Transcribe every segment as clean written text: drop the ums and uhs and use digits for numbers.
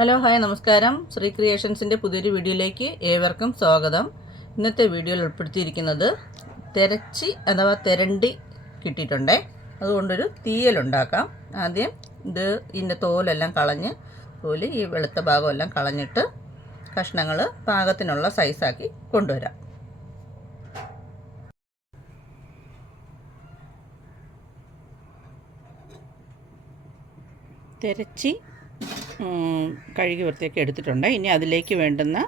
Hello hi നമസ്കാരം. ശ്രീ ക്രിയേഷൻസിൻ്റെ പുതിയൊരു വീഡിയോയിലേക്ക് ഏവർക്കും സ്വാഗതം. ഇന്നത്തെ വീഡിയോയിൽ ഉൾപ്പെടുത്തിയിരിക്കുന്നത് തെരച്ചി അഥവാ തെരണ്ടി കിട്ടിയിട്ടുണ്ടേ. അതുകൊണ്ടൊരു തീയലുണ്ടാക്കാം. ആദ്യം ഇതിൻ്റെ തോലെല്ലാം കളഞ്ഞ് ഈ വെളുത്ത ഭാഗമെല്ലാം കളഞ്ഞിട്ട് കഷ്ണങ്ങൾ പാകത്തിനുള്ള സൈസാക്കി കൊണ്ടുവരാം. തെരച്ചി കഴുകി വൃത്തിയൊക്കെ എടുത്തിട്ടുണ്ട്. ഇനി അതിലേക്ക് വേണ്ടുന്ന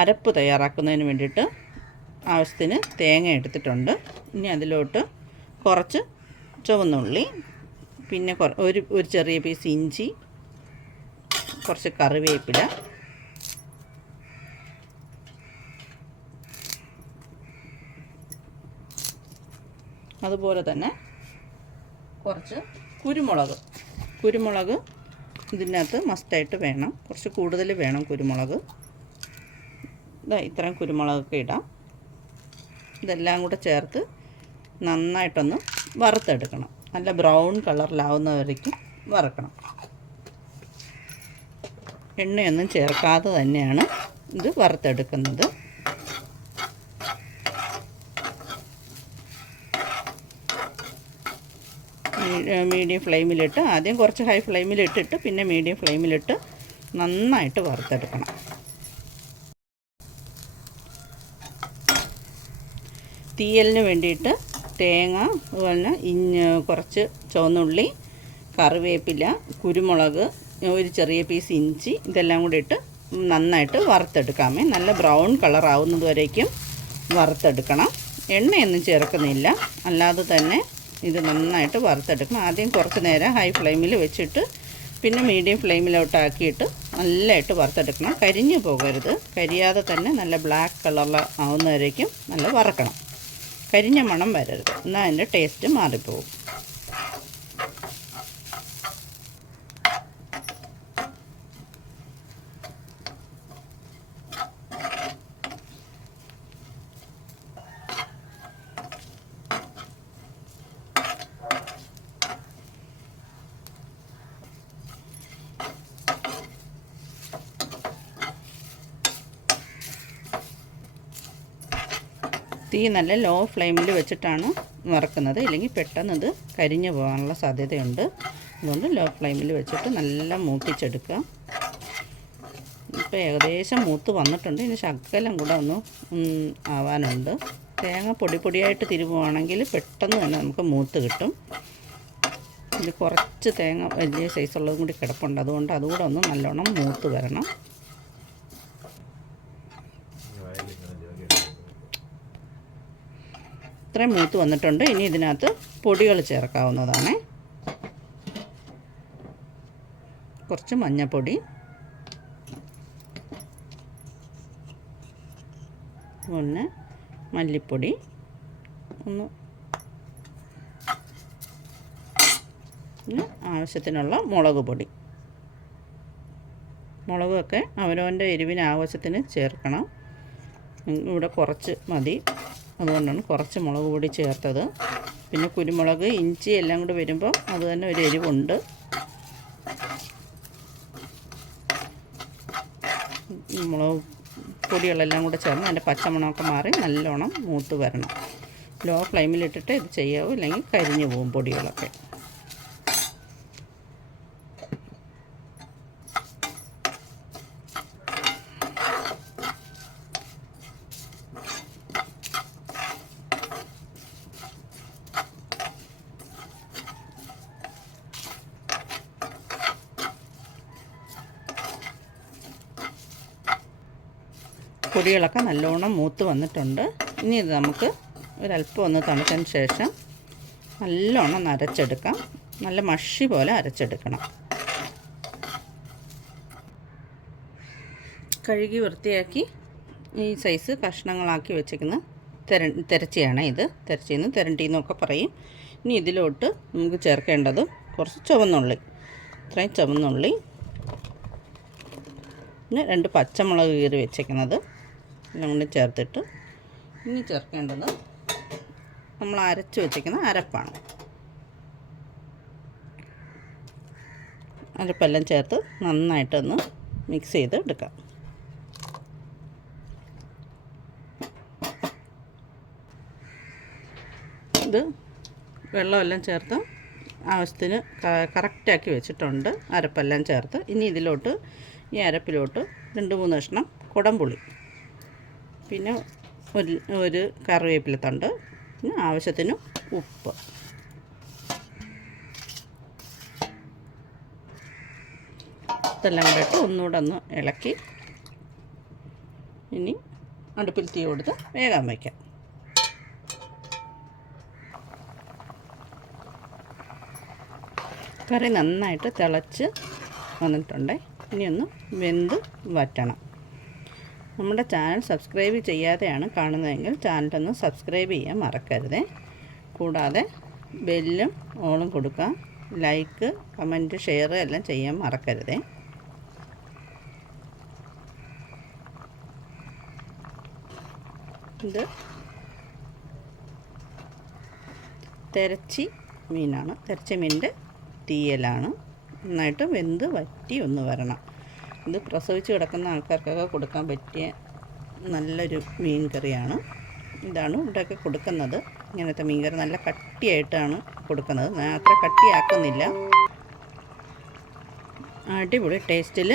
അരപ്പ് തയ്യാറാക്കുന്നതിന് വേണ്ടിയിട്ട് ആവശ്യത്തിന് തേങ്ങ എടുത്തിട്ടുണ്ട്. ഇനി അതിലോട്ട് കുറച്ച് ചുവന്നുള്ളി, പിന്നെ ഒരു ചെറിയ പീസ് ഇഞ്ചി, കുറച്ച് കറിവേപ്പില, അതുപോലെ തന്നെ കുറച്ച് കുരുമുളക് ഇതിനകത്ത് മസ്റ്റായിട്ട് വേണം. കുറച്ച് കൂടുതൽ വേണം കുരുമുളക്. ഇത്രയും കുരുമുളകൊക്കെ ഇടാം. ഇതെല്ലാം കൂടെ ചേർത്ത് നന്നായിട്ടൊന്ന് വറുത്തെടുക്കണം. നല്ല ബ്രൗൺ കളറിലാവുന്നവരേക്കും വറുക്കണം. എണ്ണയൊന്നും ചേർക്കാതെ തന്നെയാണ് ഇത് വറുത്തെടുക്കുന്നത്. മീഡിയം ഫ്ലെയിമിലിട്ട് ആദ്യം കുറച്ച് ഹൈ ഫ്ലെയിമിലിട്ടിട്ട് പിന്നെ മീഡിയം ഫ്ലെയിമിലിട്ട് നന്നായിട്ട് വറുത്തെടുക്കണം. തീയലിന് വേണ്ടിയിട്ട് തേങ്ങ, അതുപോലെ കുറച്ച് ചുവന്നുള്ളി, കറിവേപ്പില, കുരുമുളക്, ഒരു ചെറിയ പീസ് ഇഞ്ചി, ഇതെല്ലാം കൂടി ഇട്ട് നന്നായിട്ട് വറുത്തെടുക്കാമേ. നല്ല ബ്രൗൺ കളറാവുന്നത് വരേക്കും വറുത്തെടുക്കണം. എണ്ണയൊന്നും ചേർക്കുന്നില്ല, അല്ലാതെ തന്നെ ഇത് നന്നായിട്ട് വറുത്തെടുക്കണം. ആദ്യം കുറച്ച് നേരം ഹൈ ഫ്ലെയിമിൽ വെച്ചിട്ട് പിന്നെ മീഡിയം ഫ്ലെയിമിലോട്ടാക്കിയിട്ട് നല്ലതായിട്ട് വറുത്തെടുക്കണം. കരിഞ്ഞു പോകരുത്. കരിയാതെ തന്നെ നല്ല ബ്ലാക്ക് കളറിൽ ആവുന്നവരേക്കും നല്ല വറക്കണം. കരിഞ്ഞ മണം വരരുത്, എന്നാൽ അതിൻ്റെ ടേസ്റ്റ് മാറിപ്പോകും. തീ നല്ല ലോ ഫ്ലെയിമിൽ വെച്ചിട്ടാണ് വറക്കുന്നത്, ഇല്ലെങ്കിൽ പെട്ടെന്ന് ഇത് കരിഞ്ഞു പോകാനുള്ള സാധ്യതയുണ്ട്. അതുകൊണ്ട് ലോ ഫ്ലെയിമിൽ വെച്ചിട്ട് നല്ല മൂപ്പിച്ചെടുക്കുക. ഇപ്പോൾ ഏകദേശം മൂത്ത് വന്നിട്ടുണ്ട്. ഇനി ശകലം കൂടെ ഒന്ന് ആവാനുണ്ട്. തേങ്ങ പൊടിയായിട്ട് തിരുവുകയാണെങ്കിൽ പെട്ടെന്ന് തന്നെ നമുക്ക് മൂത്ത് കിട്ടും. ഇത് കുറച്ച് തേങ്ങ വലിയ സൈസുള്ളതും കൂടി കിടപ്പുണ്ട്, അതുകൊണ്ട് അതുകൂടെ ഒന്ന് നല്ലോണം മൂത്ത് വരണം. ഇത്രയും മൂത്ത് വന്നിട്ടുണ്ട്. ഇനി ഇതിനകത്ത് പൊടികൾ ചേർക്കാവുന്നതാണ്. കുറച്ച് മഞ്ഞൾപ്പൊടി, പിന്നെ മല്ലിപ്പൊടി, പിന്നെ ആവശ്യത്തിനുള്ള മുളക് പൊടി. മുളകൊക്കെ അവനവൻ്റെ എരിവിന് ആവശ്യത്തിന് ചേർക്കണം. ഇവിടെ കുറച്ച് മതി, അതുകൊണ്ടാണ് കുറച്ച് മുളക് പൊടി ചേർത്തത്. പിന്നെ കുരുമുളക്, ഇഞ്ചി എല്ലാം കൂടി വരുമ്പോൾ അത് തന്നെ ഒരു എരിവുണ്ട്. മുളക് പൊടികളെല്ലാം കൂടെ ചേർന്ന് അതിൻ്റെ പച്ചമണമൊക്കെ മാറി നല്ലോണം മൂത്ത് വരണം. ലോ ഫ്ലെയിമിലിട്ടിട്ട് ഇത് ചെയ്യാവൂ, ഇല്ലെങ്കിൽ കരിഞ്ഞു പോകും പൊടികളൊക്കെ. പൊടികളൊക്കെ നല്ലോണം മൂത്ത് വന്നിട്ടുണ്ട്. ഇനി ഇത് നമുക്ക് ഒരല്പം ഒന്ന് തണുത്തതിന് ശേഷം നല്ലോണം അരച്ചെടുക്കാം. നല്ല മഷി പോലെ അരച്ചെടുക്കണം. കഴുകി വൃത്തിയാക്കി ഈ സൈസ് കഷ്ണങ്ങളാക്കി വെച്ചേക്കുന്ന തെരച്ചിയാണ് ഇത്. തെരച്ചിന്ന് തെരണ്ടിന്നൊക്കെ പറയും. ഇനി ഇതിലോട്ട് നമുക്ക് ചേർക്കേണ്ടത് കുറച്ച് ചുവന്നുള്ളി, ഇത്രയും ചുവന്നുള്ളി, പിന്നെ 2 പച്ചമുളക് കീറി വെച്ചേക്കുന്നത് എല്ലാം കൂടി ചേർത്തിട്ട് ഇനി ചേർക്കേണ്ടത് നമ്മൾ അരച്ച് വെച്ചിരിക്കുന്ന അരപ്പാണ്. അരപ്പെല്ലാം ചേർത്ത് നന്നായിട്ടൊന്ന് മിക്സ് ചെയ്ത് എടുക്കാം. ഇത് വെള്ളമെല്ലാം ചേർത്ത് ആവശ്യത്തിന് കറക്റ്റാക്കി വെച്ചിട്ടുണ്ട്. അരപ്പെല്ലാം ചേർത്ത് ഇനി ഇതിലോട്ട് ഈ അരപ്പിലോട്ട് 2-3 കഷ്ണം കുടംപുളി, പിന്നെ ഒരു കറിവേപ്പില തണ്ട്, പിന്നെ ആവശ്യത്തിന് ഉപ്പ്. ഇതെല്ലാം കൂടെ ഇട്ട് ഒന്നുകൂടെ ഒന്ന് ഇളക്കി ഇനി അടുപ്പിൽ തീ കൊടുത്ത് വേഗം വയ്ക്കാം. കറി നന്നായിട്ട് തിളച്ച് വന്നിട്ടുണ്ട്. ഇനിയൊന്ന് വെന്ത് വറ്റണം. നമ്മുടെ ചാനൽ സബ്സ്ക്രൈബ് ചെയ്യാതെയാണ് കാണുന്നതെങ്കിൽ ചാനലൊന്ന് സബ്സ്ക്രൈബ് ചെയ്യാൻ മറക്കരുതേ. കൂടാതെ ബെല്ലും ഓളും കൊടുക്കുക. ലൈക്ക്, കമൻറ്റ്, ഷെയർ എല്ലാം ചെയ്യാൻ മറക്കരുതേ. ഇത് തിരച്ചി മീനാണ്. തിരച്ചി മീനിൻ്റെ തീയലാണ്. നന്നായിട്ട് വെന്ത് വറ്റി ഒന്ന് വരണം. ഇത് പ്രസവിച്ച് കിടക്കുന്ന ആൾക്കാർക്കൊക്കെ കൊടുക്കാൻ പറ്റിയ നല്ലൊരു മീൻ കറിയാണ്. ഇതാണ് ഇവിടെയൊക്കെ കൊടുക്കുന്നത്. ഇങ്ങനത്തെ മീൻ കറി നല്ല കട്ടിയായിട്ടാണ് കൊടുക്കുന്നത്. ഞാൻ അത്ര കട്ടിയാക്കുന്നില്ല. അടിപൊളി ടേസ്റ്റിൽ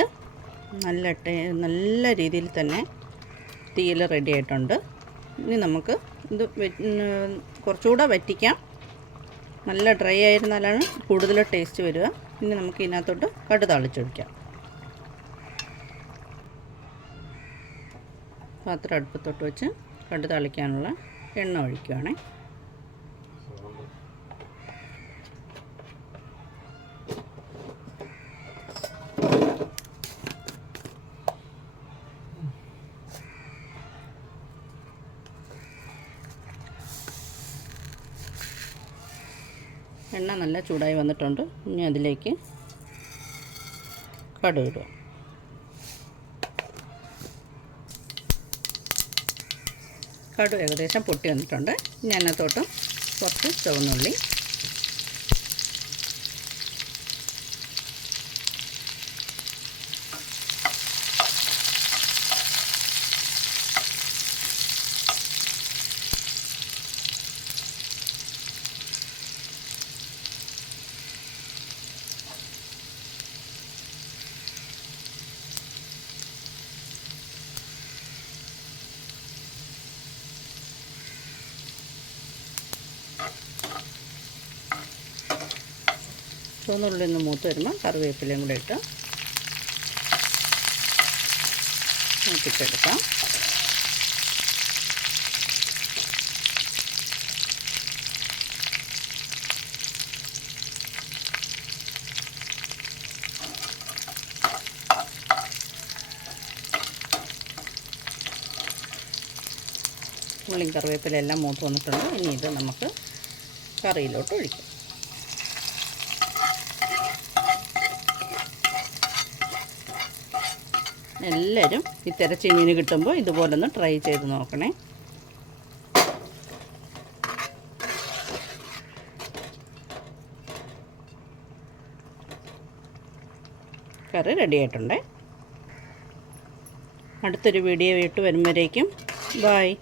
നല്ല രീതിയിൽ തന്നെ തീയൽ റെഡി ആയിട്ടുണ്ട്. ഇനി നമുക്ക് ഇത് കുറച്ചുകൂടെ വറ്റിക്കാം. നല്ല ഡ്രൈ ആയിരുന്നാലാണ് കൂടുതൽ ടേസ്റ്റ് വരിക. ഇനി നമുക്ക് ഇതിനകത്തോട്ട് കടുക് താളിച്ചൊഴിക്കാം. പാത്രം അടുപ്പത്തോട്ട് വെച്ച് കടുക് താളിക്കാനുള്ള എണ്ണ ഒഴിക്കുകയാണേ. എണ്ണ നല്ല ചൂടായി വന്നിട്ടുണ്ട്. ഇനി അതിലേക്ക് കടുക് ഇടുക. കടുക് ഏകദേശം പൊട്ടി വന്നിട്ടുണ്ട്. ഇനി അതിനകത്തോട്ട് കുറച്ച് ചുവന്നുള്ളി, ചുവന്നുള്ളി ഒന്ന് മൂത്ത് വരുമ്പോൾ കറിവേപ്പിലയും കൂടെ ഇട്ട് മൂപ്പിച്ചെടുക്കാം. ഉള്ളിയും കറിവേപ്പില എല്ലാം മൂത്ത് വന്നിട്ടുണ്ട്. ഇനി ഇത് നമുക്ക് കറിയിലോട്ട് ഒഴിക്കാം. എല്ലാവരും ഈ തിരച്ചി മീൻ കിട്ടുമ്പോൾ ഇതുപോലൊന്ന് ട്രൈ ചെയ്ത് നോക്കണേ. കറി റെഡി ആയിട്ടുണ്ട്. അടുത്തൊരു വീഡിയോ ഇട്ട് വരുമ്പോഴേക്കും ബായ്.